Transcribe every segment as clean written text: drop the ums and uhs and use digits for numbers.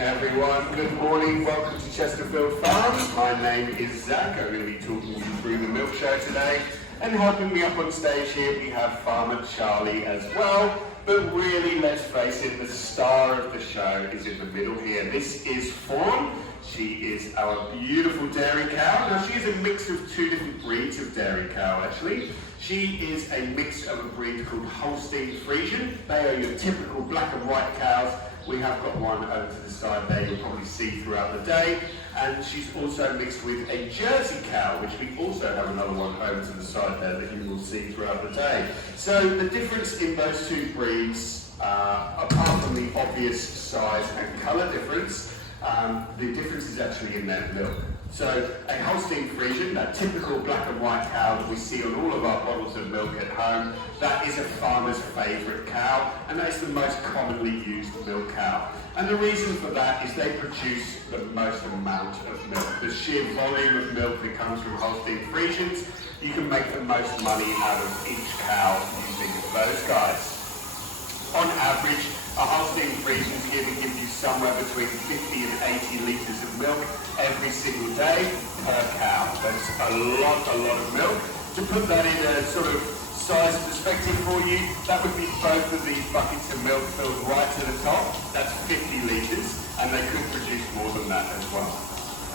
Everyone, good morning, welcome to Chesterfield Farm. My name is Zach. I'm going to be talking you through the milk show today, and helping me up on stage here we have Farmer Charlie as well. But really, let's face it, the star of the show is in the middle here. This is Fawn. She is our beautiful dairy cow. Now she is a mix of two different breeds of dairy cow actually. She is a mix of a breed called Holstein Friesian. They are your typical black and white cows. We have got one over to the side there you'll probably see throughout the day. And she's also mixed with a Jersey cow, which we also have another one over to the side there that you will see throughout the day. So the difference in those two breeds, apart from the obvious size and colour difference, the difference is actually in their milk. So a Holstein Friesian, that typical black and white cow that we see on all of our bottles of milk at home, that is a farmer's favourite cow, and that is the most commonly used milk cow. And the reason for that is they produce the most amount of milk. The sheer volume of milk that comes from Holstein Friesians, you can make the most money out of each cow using those guys. On average, a Holstein Friesian is going to give you somewhere between 50 and 80 litres of milk every single day per cow. That's a lot of milk. To put that in a sort of size perspective for you, that would be both of these buckets of milk filled right to the top. That's 50 litres, and they could produce more than that as well.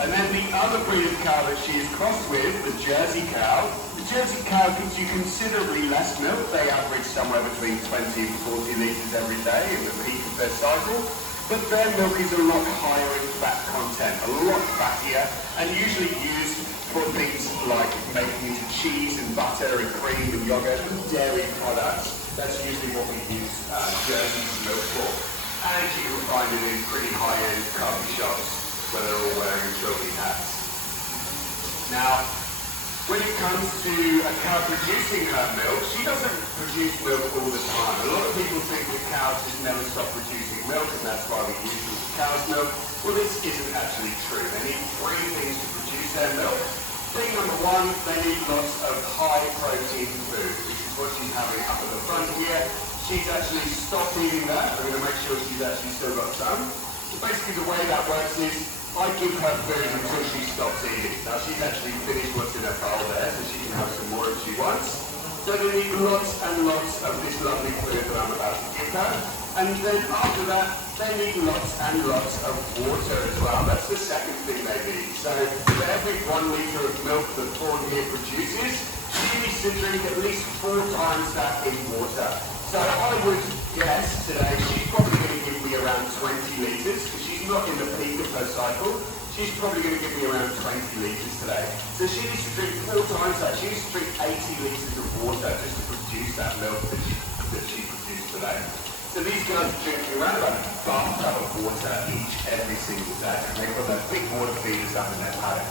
And then the other breed of cow that she is crossed with, the Jersey cow. The Jersey cow gives you considerably less milk. They average somewhere between 20 and 40 litres every day in the peak of their cycle. But their milk is a lot higher in fat content, a lot fattier, and usually used for things like making into cheese and butter and cream and yogurt and dairy products. That's usually what we use Jersey milk for. And you can find it in pretty high-end coffee shops where they're all wearing trophy hats. Now, when it comes to a cow producing her milk, she doesn't produce milk all the time. A lot of people think that cows just never stop producing milk, and that's why we use them for cow's milk. Well, this isn't actually true. They need three things to produce their milk. Thing number one, they need lots of high protein food, which is what she's having up at the front here. She's actually stopped eating that. I'm going to make sure she's actually still got some. So basically the way that works is I give her food until she stops eating. Now she's actually finished what's in her bowl there, so she can have some more if she wants. So they need lots and lots of this lovely food that I'm about to give her. And then after that, they need lots and lots of water as well. That's the second thing they need. So for every 1 litre of milk that Fawn here produces, she needs to drink at least 4 times that in water. So I would guess today she's probably going to give me around 20 litres, because she's not in the peak of her cycle. She's probably going to give me around 20 litres today. So she needs to drink 4 times that. She needs to drink 80 litres of water just to produce that milk that she produced today. So these girls are drinking around about a bathtub of water each every single day. And they've got their big water feeders up in their paddock.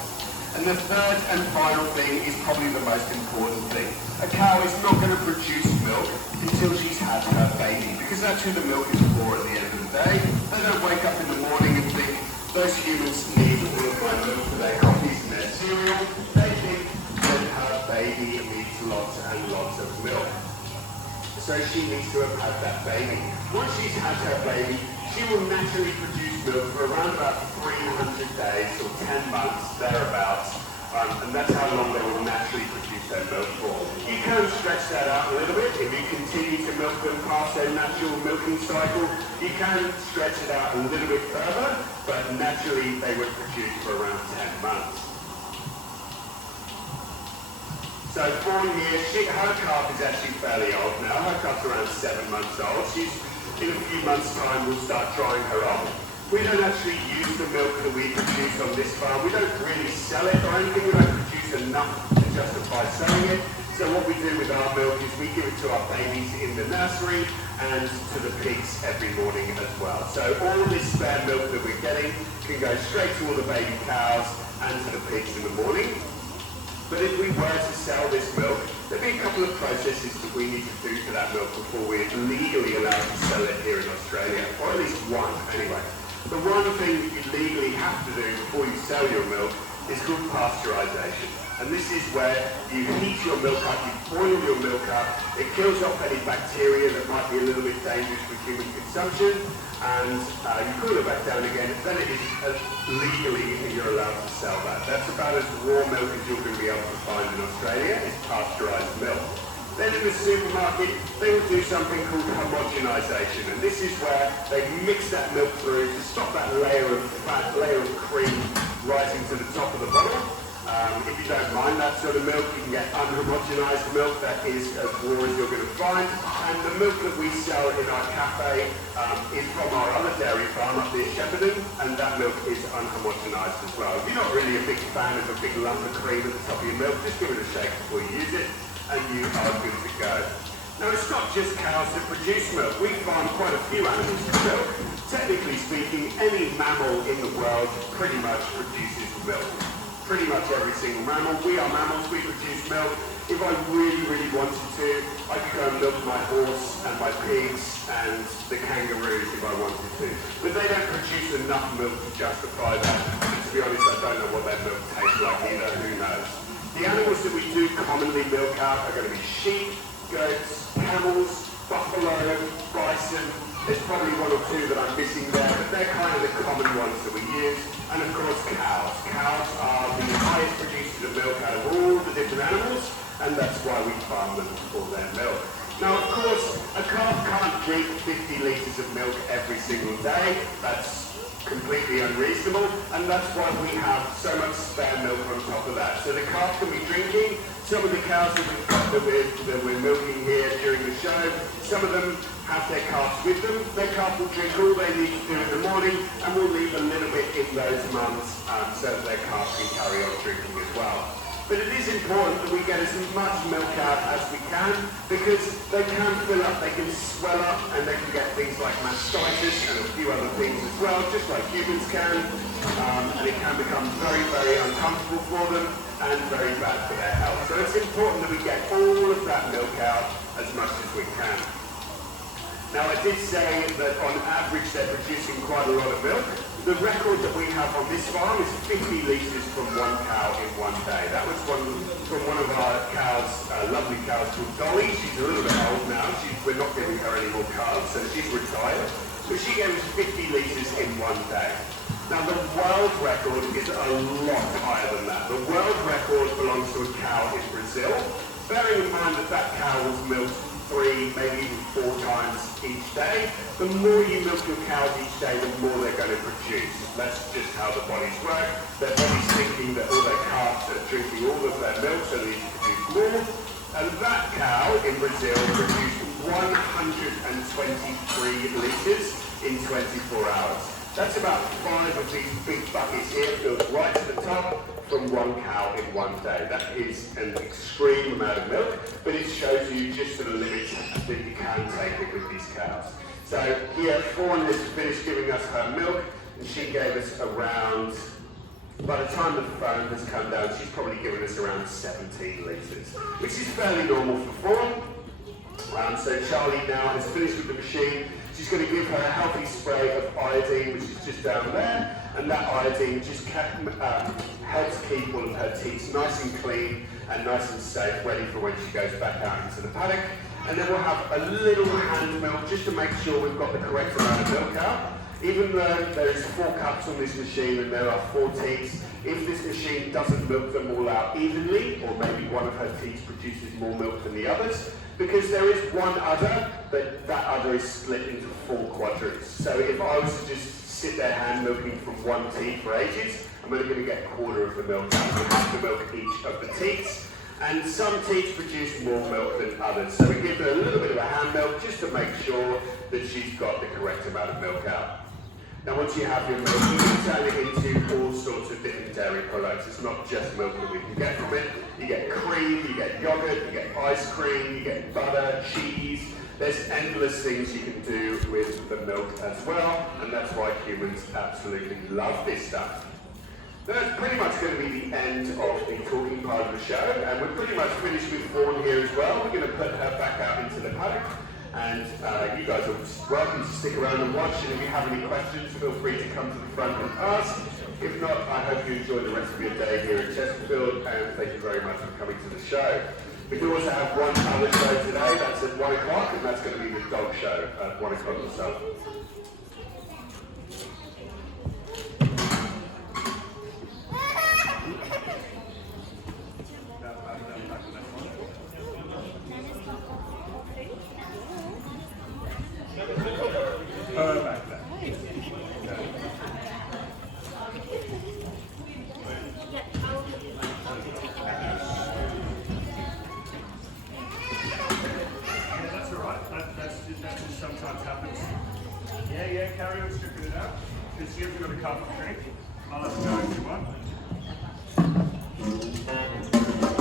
And the third and final thing is probably the most important thing. A cow is not going to produce milk until she's had her baby, because that's who the milk is for at the end of the day. They don't wake up in the morning and think, those humans need all of my milk for their coffees and their cereal. They think that her baby needs lots and lots of milk. So she needs to have had that baby. Once she's had her baby, she will naturally produce milk for around about 300 days or 10 months, thereabouts. And that's how long they will naturally produce their milk for. You can stretch that out a little bit. If you continue to milk them past their natural milking cycle, you can stretch it out a little bit further, but naturally they would produce for around 10 months. So Fawn here, her calf is actually fairly old now. Her calf's around 7 months old. She's In a few months' time, we'll start drying her off. We don't actually use the milk that we produce on this farm. We don't really sell it or anything. We don't produce enough to justify selling it. So what we do with our milk is we give it to our babies in the nursery and to the pigs every morning as well. So all this spare milk that we're getting can go straight to all the baby cows and to the pigs in the morning. But if we were to sell this milk, there'd be a couple of processes that we need to do to that milk before we're legally allowed to sell it here in Australia, or at least one anyway. The one thing that you legally have to do before you sell your milk is called pasteurisation. And this is where you heat your milk up, you boil your milk up, it kills off any bacteria that might be a little bit dangerous for human consumption, and you cool it back down again, then it is legally you're allowed to sell that. That's about as raw milk as you're going to be able to find in Australia, is pasteurised milk. Then in the supermarket, they will do something called homogenisation, and this is where they mix that milk through to stop that layer of fat, layer of cream rising to the top of the bottle. If you don't mind that sort of milk, you can get unhomogenised milk that is as raw as you're going to find. And the milk that we sell in our cafe is from our other dairy farm up near Chesterfield, and that milk is unhomogenised as well. If you're not really a big fan of a big lump of cream at the top of your milk, just give it a shake before you use it, and you are good to go. Now, it's not just cows that produce milk. We farm quite a few animals for milk. Technically speaking, any mammal in the world pretty much produces milk. Pretty much every single mammal. We are mammals, we produce milk. If I really, really wanted to, I could go and milk my horse and my pigs and the kangaroos if I wanted to. But they don't produce enough milk to justify that. And to be honest, I don't know what that milk tastes like either, who knows. The animals that we do commonly milk out are going to be sheep, goats, camels, buffalo, bison. There's probably one or two that I'm missing there, but they're kind of the common ones that we use. And of course, cows. Cows are the highest producers of milk out of all the different animals, and that's why we farm them for their milk. Now, of course, a calf can't drink 50 litres of milk every single day. That's completely unreasonable, and that's why we have so much spare milk on top of that. So the calf can be drinking. Some of the cows that we're milking here during the show, some of them have their calves with them. Their calf will drink all they need to do in the morning, and we'll leave a little bit in those mums so that their calf can carry on drinking as well. But it is important that we get as much milk out as we can, because they can fill up, they can swell up, and they can get things like mastitis and a few other things as well, just like humans can. And it can become very, very uncomfortable for them and very bad for their health. So it's important that we get all of that milk out as much as we can. Now, I did say that on average they're producing quite a lot of milk. The record that we have on this farm is 50 litres from one cow in one day. That was from one of our cows, lovely cows called Dolly. She's a little bit old now. We're not giving her any more calves, so she's retired. But she gave us 50 litres in one day. Now, the world record is a lot higher than that. The world record belongs to a cow in Brazil. Bearing in mind that that cow was milked 3, maybe even 4 times each day. The more you milk your cows each day, the more they're going to produce. That's just how the bodies work. Their body's thinking that all their calves are drinking all of their milk, so they need to produce more. And that cow in Brazil produced 123 litres in 24 hours. That's about 5 of these big buckets here filled right to the top from one cow in one day. That is an extreme amount of milk, but it shows you just the limits that you can take it with these cows. So here, Fawn has finished giving us her milk, and she gave us around, by the time the phone has come down, she's probably given us around 17 litres, which is fairly normal for Fawn. So Charlie now has finished with the machine. She's going to give her a healthy spray of iodine, which is just down there, and that iodine just helps keep all of her teeth nice and clean and nice and safe, ready for when she goes back out into the paddock. And then we'll have a little hand milk just to make sure we've got the correct amount of milk out. Even though there's 4 cups on this machine and there are 4 teats, if this machine doesn't milk them all out evenly, or maybe one of her teats produces more milk than the others, because there is one udder, but that udder is split into 4 quadrants. So if I was to just sit there hand milking from one teat for ages, I'm only going to get a quarter of the milk out. We'll have to milk each of the teats. And some teats produce more milk than others, so we give her a little bit of a hand milk just to make sure that she's got the correct amount of milk out. Now once you have your milk, you can turn it into all sorts of different dairy products. It's not just milk that we can get from it. You get cream, you get yogurt, you get ice cream, you get butter, cheese. There's endless things you can do with the milk as well, and that's why humans absolutely love this stuff. That's pretty much going to be the end of the talking part of the show, and we're pretty much finished with Fawn here as well. We're going to put her back out into the paddock, and you guys are welcome to stick around and watch, and if you have any questions, feel free to come to the front and ask. If not, I hope you enjoy the rest of your day here at Chesterfield, and thank you very much for coming to the show. We do also have one other show today, that's at 1 o'clock, and that's going to be the dog show at 1 o'clock or so. Sometimes happens. Yeah, carry on stripping it out. Because you've got a cup of drink. I'll let you know if you want.